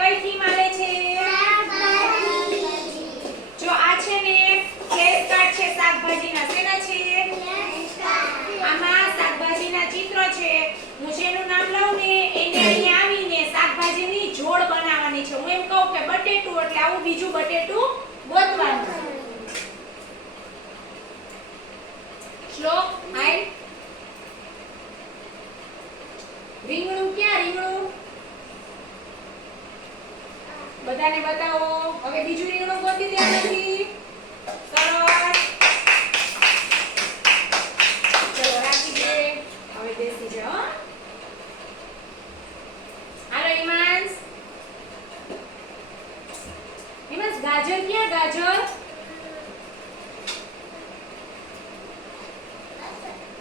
કઈ થીમ આલે છે? જો આ છે ને ફ્લેશ કાર્ડ છે શાકભાજીના. શેના છે? આમાં શાકભાજીના ચિત્ર છે. હું જેનું નામ લઉં ને એને અહીંયા આવીને શાકભાજીની જોડ બનાવવાની છે. હું એમ કહું કે બટેટું એટલે આવું બીજું બટેટું ગોતવાનું. શ્લોક હાઈ. રીંગણું ક્યાં? રીંગણું બધાને બતાવો. હવે બીજું રીંગણું ગોતી દેવાથી. સરસ. ચલો રાખી દે. હવે બેસી જાઓ. હાલો હિમાંશ. હિમાંશ ગાજર ક્યાં? ગાજર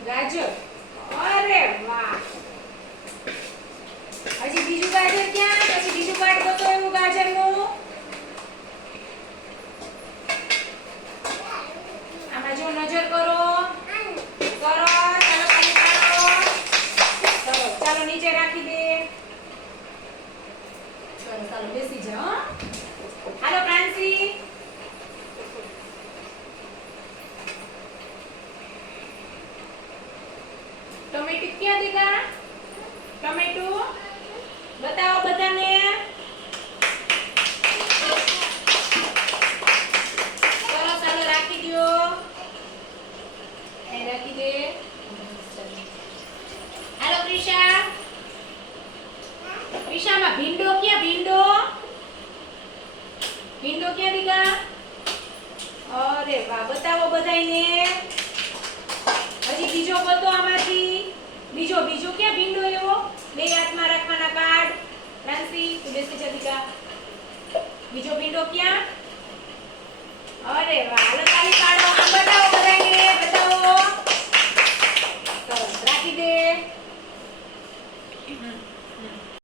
ગાજર. અરે વાહ. હજી બીજું ગાજર ક્યાં? પછી બીજું કાર્ડ ગોતો એવું ગાજરનું. આમાં જો નજર કરો. સરસ. ચાલો ખાલી પાડો. ચલો ચાલો નીચે રાખી દે. ચલો ચાલો બેસી જાઓ. હાલો પ્રાંસી. ટમેટું ક્યાં દીધા? ટમેટું બતાવો બધાને. સરસ. ચાલો રાખી દો. એ રાખી દે. હાલો પ્રિશા. પ્રિશામાં ભીંડો ક્યાં? ભીંડો ભીંડો ક્યાં દીધા? અરે વાહ. બતાવો બધાને. હજી બીજો ગોતો આમાંથી. બીજો ક્યાં ભીંડો એવો? બે હાથમાં રાખવાના કાર્ડ. પ્રાંસી તું બેસી જા દીકા. બીજો ભીંડો ક્યાં? અરે વાહ. હાલો તાલી પાડો. આમ બતાવો બધાને. બતાવો. સરસ. રાખી દે.